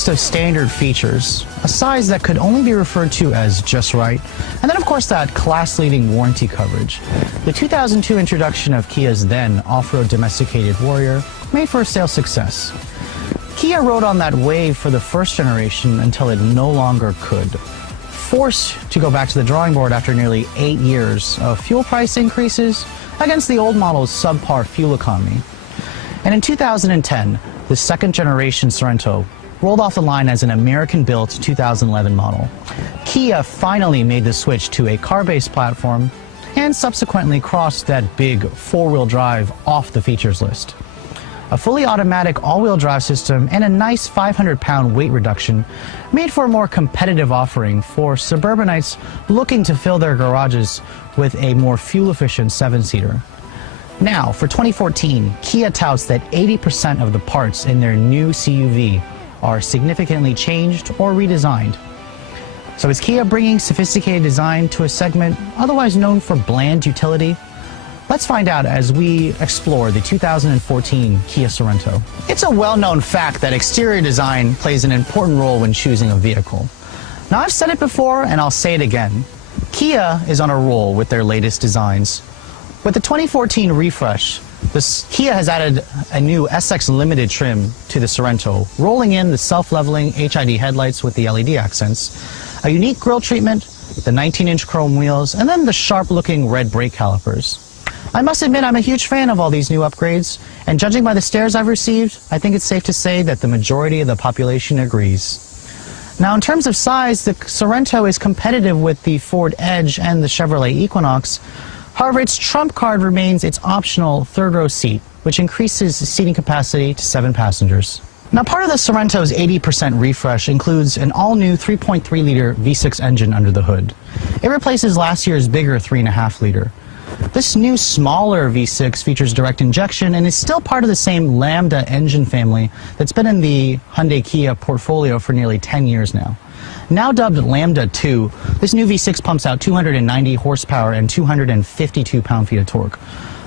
list of standard features, a size that could only be referred to as just right, and then of course that class-leading warranty coverage. The 2002 introduction of Kia's then off-road domesticated Warrior made for a sales success. Kia rode on that wave for the first generation until it no longer could. Forced to go back to the drawing board after nearly 8 years of fuel price increases against the old model's subpar fuel economy. And in 2010, the second generation Sorento rolled off the line as an American-built 2011 model. Kia finally made the switch to a car-based platform and subsequently crossed that big four-wheel drive off the features list. A fully automatic all-wheel drive system and a nice 500-pound weight reduction made for a more competitive offering for suburbanites looking to fill their garages with a more fuel-efficient 7-seater. Now, for 2014, Kia touts that 80% of the parts in their new CUV are significantly changed or redesigned. So is Kia bringing sophisticated design to a segment otherwise known for bland utility? Let's find out as we explore the 2014 Kia Sorento. It's a well-known fact that exterior design plays an important role when choosing a vehicle. Now, I've said it before and I'll say it again. Kia is on a roll with their latest designs. With the 2014 refresh, Kia has added a new SX Limited trim to the Sorento, rolling in the self-leveling HID headlights with the LED accents, a unique grille treatment, the 19-inch chrome wheels, and then the sharp-looking red brake calipers. I must admit I'm a huge fan of all these new upgrades, and judging by the stares I've received, I think it's safe to say that the majority of the population agrees. Now, in terms of size, the Sorento is competitive with the Ford Edge and the Chevrolet Equinox. However, its trump card remains its optional third-row seat, which increases seating capacity to 7 passengers. Now, part of the Sorrento's 80% refresh includes an all-new 3.3-liter V6 engine under the hood. It replaces last year's bigger 3.5-liter. This new smaller V6 features direct injection and is still part of the same Lambda engine family that's been in the Hyundai Kia portfolio for nearly 10 years now. Now dubbed Lambda 2, this new V6 pumps out 290 horsepower and 252 pound-feet of torque.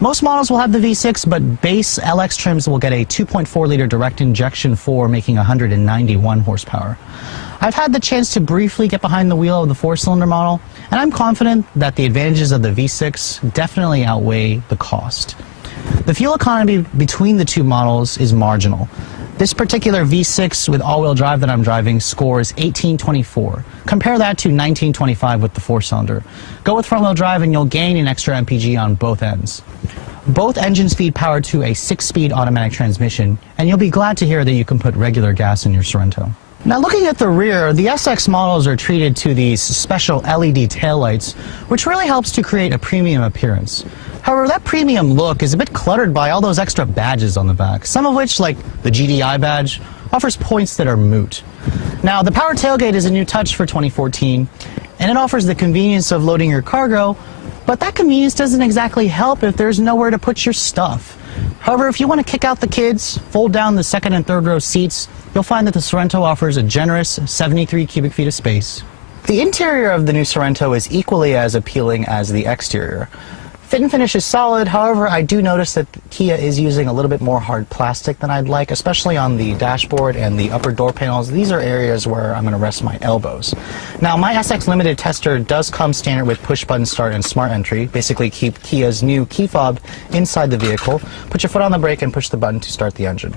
Most models will have the V6, but base LX trims will get a 2.4-liter direct injection 4, making 191 horsepower. I've had the chance to briefly get behind the wheel of the 4-cylinder model, and I'm confident that the advantages of the V6 definitely outweigh the cost. The fuel economy between the two models is marginal. This particular V6 with all-wheel drive that I'm driving scores 1824. Compare that to 1925 with the 4-cylinder. Go with front-wheel drive and you'll gain an extra MPG on both ends. Both engines feed power to a 6-speed automatic transmission, and you'll be glad to hear that you can put regular gas in your Sorento. Now, looking at the rear, the SX models are treated to these special LED taillights, which really helps to create a premium appearance. However, that premium look is a bit cluttered by all those extra badges on the back, some of which, like the GDI badge, offers points that are moot. Now, the power tailgate is a new touch for 2014, and it offers the convenience of loading your cargo, but that convenience doesn't exactly help if there's nowhere to put your stuff. However, if you want to kick out the kids, fold down the second and third row seats, you'll find that the Sorento offers a generous 73 cubic feet of space. The interior of the new Sorento is equally as appealing as the exterior. Fit and finish is solid, however, I do notice that Kia is using a little bit more hard plastic than I'd like, especially on the dashboard and the upper door panels. These are areas where I'm going to rest my elbows. Now, my SX Limited tester does come standard with push-button start and smart entry. Basically, keep Kia's new key fob inside the vehicle, put your foot on the brake, and push the button to start the engine.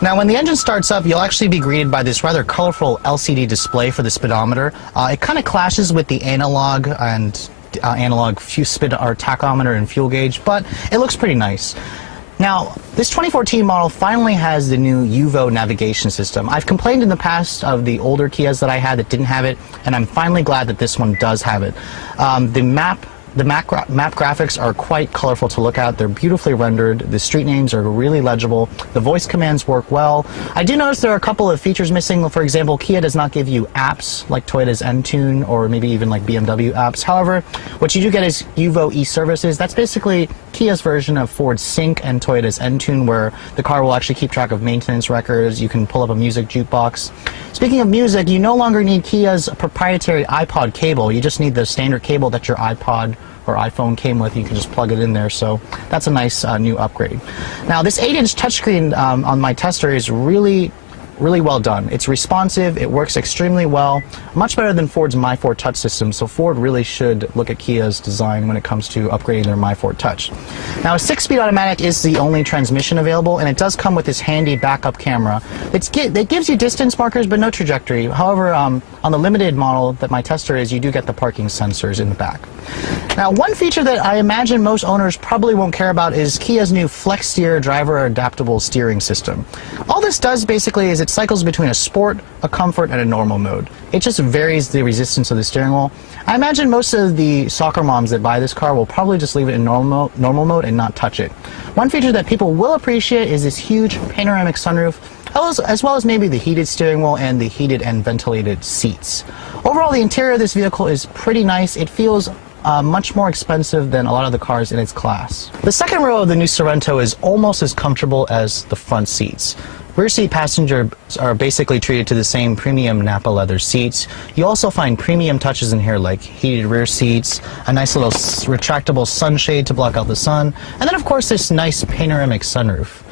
Now, when the engine starts up, you'll actually be greeted by this rather colorful LCD display for the speedometer. It kind of clashes with the analog tachometer and fuel gauge, but it looks pretty nice. Now, this 2014 model finally has the new UVO navigation system. I've complained in the past of the older Kias that I had that didn't have it, and I'm finally glad that this one does have it. The map graphics are quite colorful to look at. They're beautifully rendered. The street names are really legible. The voice commands work well. I do notice there are a couple of features missing. For example, Kia does not give you apps like Toyota's Entune or maybe even like BMW apps. However, what you do get is UVO e-services. That's basically Kia's version of Ford's Sync and Toyota's Entune, where the car will actually keep track of maintenance records. You can pull up a music jukebox. Speaking of music, you no longer need Kia's proprietary iPod cable. You just need the standard cable that your iPod or iPhone came with. You can just plug it in there, so that's a nice new upgrade. Now, this 8-inch touchscreen on my tester is really really well done. It's responsive, it works extremely well, much better than Ford's My4 Touch system, so Ford really should look at Kia's design when it comes to upgrading their My4 Touch. Now, a 6-speed automatic is the only transmission available, and it does come with this handy backup camera. It gives you distance markers, but no trajectory. However, on the limited model that my tester is, you do get the parking sensors in the back. Now, one feature that I imagine most owners probably won't care about is Kia's new Flex Steer driver adaptable steering system. All this does basically is it cycles between a sport, a comfort, and a normal mode. It just varies the resistance of the steering wheel. I imagine most of the soccer moms that buy this car will probably just leave it in normal mode and not touch it. One feature that people will appreciate is this huge panoramic sunroof, as well as maybe the heated steering wheel and the heated and ventilated seats. Overall, the interior of this vehicle is pretty nice. It feels much more expensive than a lot of the cars in its class. The second row of the new Sorento is almost as comfortable as the front seats. Rear seat passengers are basically treated to the same premium Napa leather seats. You also find premium touches in here like heated rear seats, a nice little retractable sunshade to block out the sun, and then of course this nice panoramic sunroof.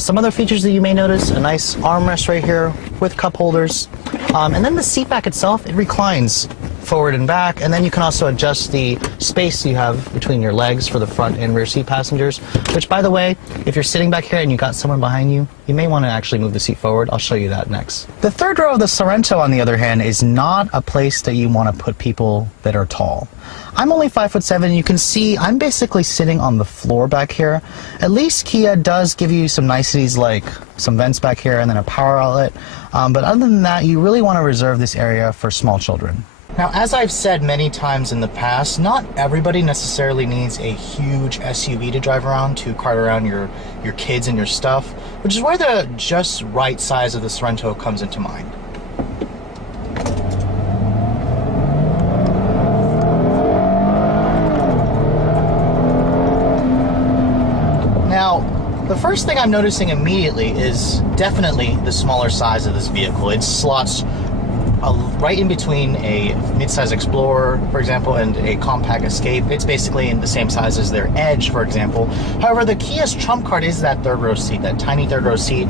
Some other features that you may notice, a nice armrest right here with cup holders, and then the seat back itself, it reclines forward and back, and then you can also adjust the space you have between your legs for the front and rear seat passengers, which, by the way, if you're sitting back here and you got someone behind you, you may want to actually move the seat forward. I'll show you that next. The third row of the Sorento, on the other hand, is not a place that you want to put people that are tall. I'm only 5'7". You can see I'm basically sitting on the floor back here. At least Kia does give you some niceties like some vents back here and then a power outlet. But other than that, you really want to reserve this area for small children. Now, as I've said many times in the past, not everybody necessarily needs a huge SUV to drive around, to cart around your kids and your stuff, which is where the just right size of the Sorento comes into mind. Now, the first thing I'm noticing immediately is definitely the smaller size of this vehicle. It slots right in between a midsize Explorer, for example, and a compact Escape. It's basically in the same size as their Edge, for example. However, the Kia's trump card is that third row seat, that tiny third row seat.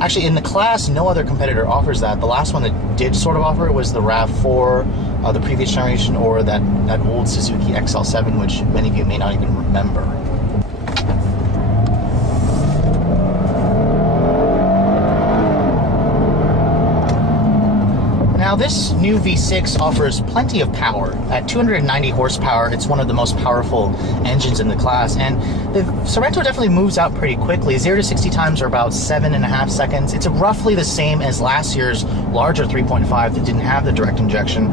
Actually, in the class, no other competitor offers that. The last one that did sort of offer it was the RAV4, the previous generation, or that old Suzuki XL7, which many of you may not even remember. Now, this new V6 offers plenty of power. At 290 horsepower, it's one of the most powerful engines in the class, and the Sorento definitely moves out pretty quickly. 0 to 60 times are about 7.5 seconds. It's roughly the same as last year's larger 3.5 that didn't have the direct injection.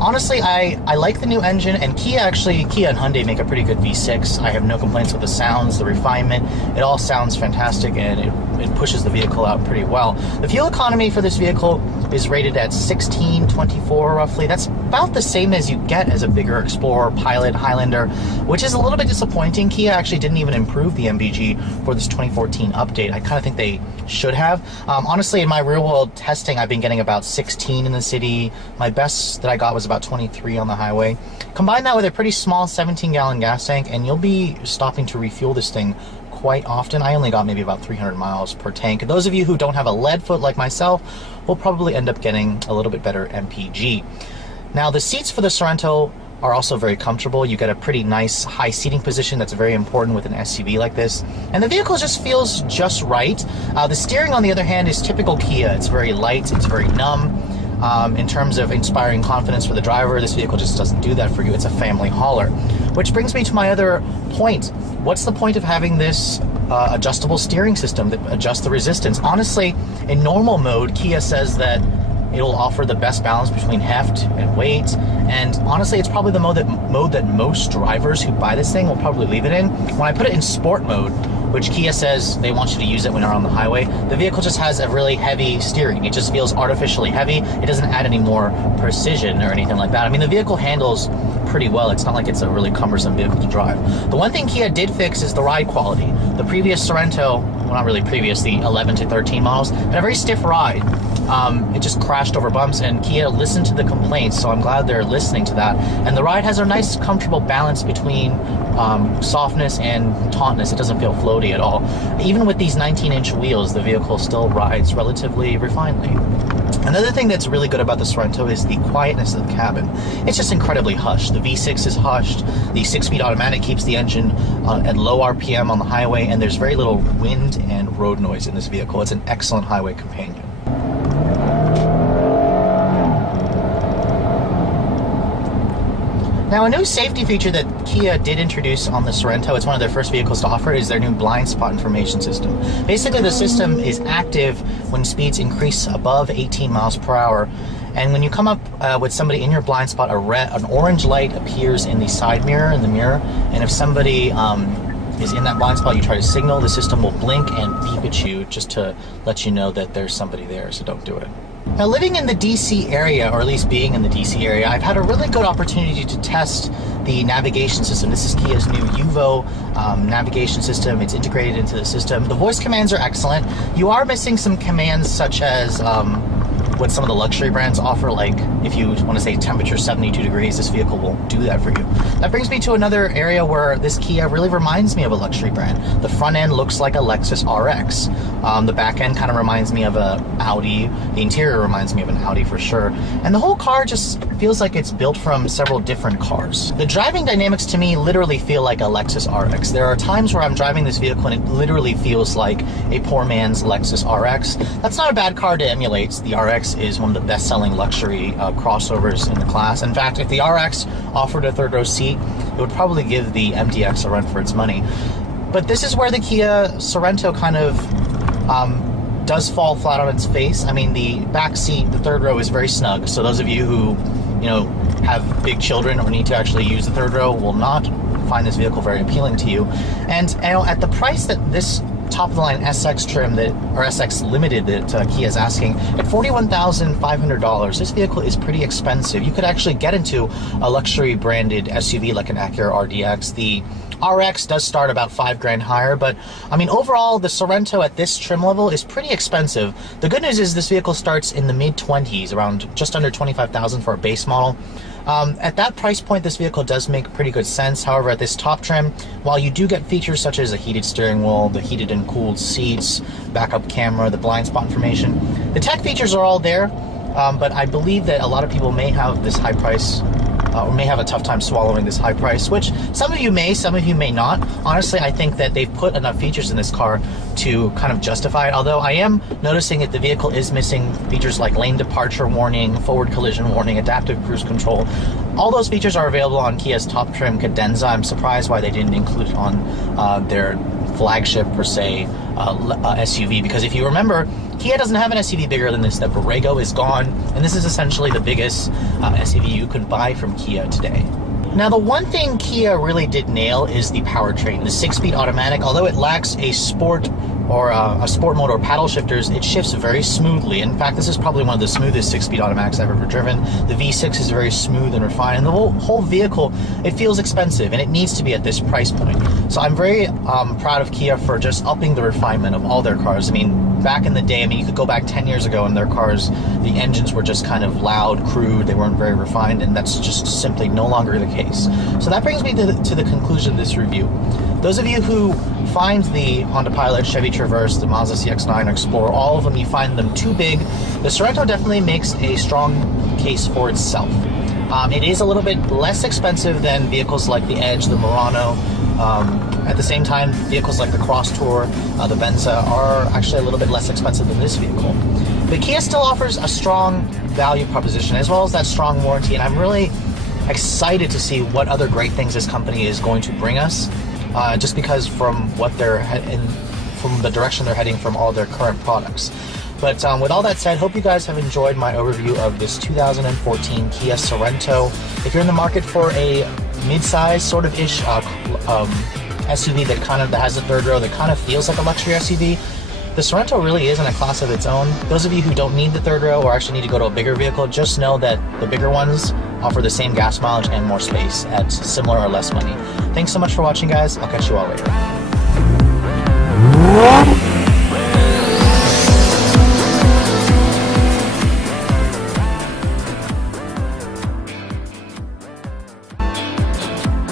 Honestly, I like the new engine, and Kia and Hyundai make a pretty good V6. I have no complaints with the sounds, the refinement. It all sounds fantastic, and it pushes the vehicle out pretty well. The fuel economy for this vehicle is rated at 16.24 roughly. That's about the same as you get as a bigger Explorer, Pilot, Highlander, which is a little bit disappointing. Kia actually didn't even improve the MPG for this 2014 update. I kind of think they should have. Honestly, in my real-world testing, I've been getting about 16 in the city. My best that I got was about 23 on the highway. Combine that with a pretty small 17-gallon gas tank, and you'll be stopping to refuel this thing quite often. I only got maybe about 300 miles per tank. Those of you who don't have a lead foot like myself will probably end up getting a little bit better MPG. Now, the seats for the Sorento are also very comfortable. You get a pretty nice high seating position that's very important with an SUV like this. And the vehicle just feels just right. The steering, on the other hand, is typical Kia. It's very light, it's very numb. In terms of inspiring confidence for the driver, this vehicle just doesn't do that for you. It's a family hauler. Which brings me to my other point. What's the point of having this adjustable steering system that adjusts the resistance? Honestly, in normal mode, Kia says that it'll offer the best balance between heft and weight, and honestly, it's probably the mode that most drivers who buy this thing will probably leave it in. When I put it in sport mode, which Kia says they want you to use it when you're on the highway, the vehicle just has a really heavy steering. It just feels artificially heavy. It doesn't add any more precision or anything like that. I mean, the vehicle handles pretty well. It's not like it's a really cumbersome vehicle to drive. The one thing Kia did fix is the ride quality. The previous Sorento, well, not really previous, the 11 to 13 models, had a very stiff ride. It just crashed over bumps, and Kia listened to the complaints, so I'm glad they're listening to that. And the ride has a nice, comfortable balance between softness and tautness. It doesn't feel floaty at all. Even with these 19-inch wheels, the vehicle still rides relatively refinedly. Another thing that's really good about the Sorento is the quietness of the cabin. It's just incredibly hushed. The V6 is hushed. The 6-speed automatic keeps the engine at low RPM on the highway, and there's very little wind and road noise in this vehicle. It's an excellent highway companion. Now, a new safety feature that Kia did introduce on the Sorento, it's one of their first vehicles to offer, is their new blind spot information system. Basically, the system is active when speeds increase above 18 miles per hour. And when you come up with somebody in your blind spot, an orange light appears in the side mirror, in the mirror. And if somebody is in that blind spot, you try to signal, the system will blink and beep at you just to let you know that there's somebody there, so don't do it. Now, living in the DC area, or at least being in the DC area, I've had a really good opportunity to test the navigation system. This is Kia's new Yuvo navigation system. It's integrated into the system. The voice commands are excellent. You are missing some commands such as what some of the luxury brands offer, like if you want to say temperature 72 degrees, this vehicle won't do that for you. That brings me to another area where this Kia really reminds me of a luxury brand. The front end looks like a Lexus RX. The back end kind of reminds me of a Audi. The interior reminds me of an Audi for sure. And the whole car just feels like it's built from several different cars. The driving dynamics to me literally feel like a Lexus RX. There are times where I'm driving this vehicle and it literally feels like a poor man's Lexus RX. That's not a bad car to emulate. The RX is one of the best-selling luxury crossovers in the class. In fact, if the RX offered a third row seat, it would probably give the MDX a run for its money. But this is where the Kia Sorento kind of does fall flat on its face. I mean, the back seat, the third row, is very snug. So those of you who, you know, have big children or need to actually use the third row will not find this vehicle very appealing to you. And you know, at the price that this top-of-the-line SX trim or SX Limited that Kia is asking, at $41,500, this vehicle is pretty expensive. You could actually get into a luxury branded SUV like an Acura RDX. The RX does start about $5,000 higher, but I mean, overall, the Sorento at this trim level is pretty expensive. The good news is this vehicle starts in the mid-20s, around just under $25,000 for a base model. At that price point, this vehicle does make pretty good sense. However, at this top trim, while you do get features such as a heated steering wheel, the heated and cooled seats, backup camera, the blind spot information, the tech features are all there, but I believe that a lot of people may have this high price, or may have a tough time swallowing this high price, which some of you may, some of you may not. Honestly, I think that they've put enough features in this car to kind of justify it, although I am noticing that the vehicle is missing features like lane departure warning, forward collision warning, adaptive cruise control. All those features are available on Kia's top trim Cadenza. I'm surprised why they didn't include it on their flagship, per se, SUV, because if you remember, Kia doesn't have an SUV bigger than this. The Borrego is gone, and this is essentially the biggest SUV you could buy from Kia today. Now, the one thing Kia really did nail is the powertrain. The 6-speed automatic, although it lacks a sport or a sport mode or paddle shifters, it shifts very smoothly. In fact, this is probably one of the smoothest 6-speed automatics I've ever driven. The V6 is very smooth and refined, and the whole vehicle, it feels expensive, and it needs to be at this price point. So I'm very proud of Kia for just upping the refinement of all their cars. I mean, back in the day, I mean, you could go back 10 years ago and their cars, the engines were just kind of loud, crude, they weren't very refined, and that's just simply no longer the case. So that brings me to the conclusion of this review. Those of you who find the Honda Pilot, Chevy Traverse, the Mazda CX-9 or Explorer, all of them, you find them too big, the Sorento definitely makes a strong case for itself. It is a little bit less expensive than vehicles like the Edge, the Murano. At the same time, vehicles like the Cross Tour, the Venza are actually a little bit less expensive than this vehicle. But Kia still offers a strong value proposition as well as that strong warranty, and I'm really excited to see what other great things this company is going to bring us. Just because from what from the direction they're heading from all their current products. But with all that said, hope you guys have enjoyed my overview of this 2014 Kia Sorento. If you're in the market for a mid-size sort of ish SUV that has a third row that kind of feels like a luxury SUV, the Sorento really is in a class of its own. Those of you who don't need the third row or actually need to go to a bigger vehicle, just know that the bigger ones offer the same gas mileage and more space at similar or less money. Thanks so much for watching, guys. I'll catch you all later.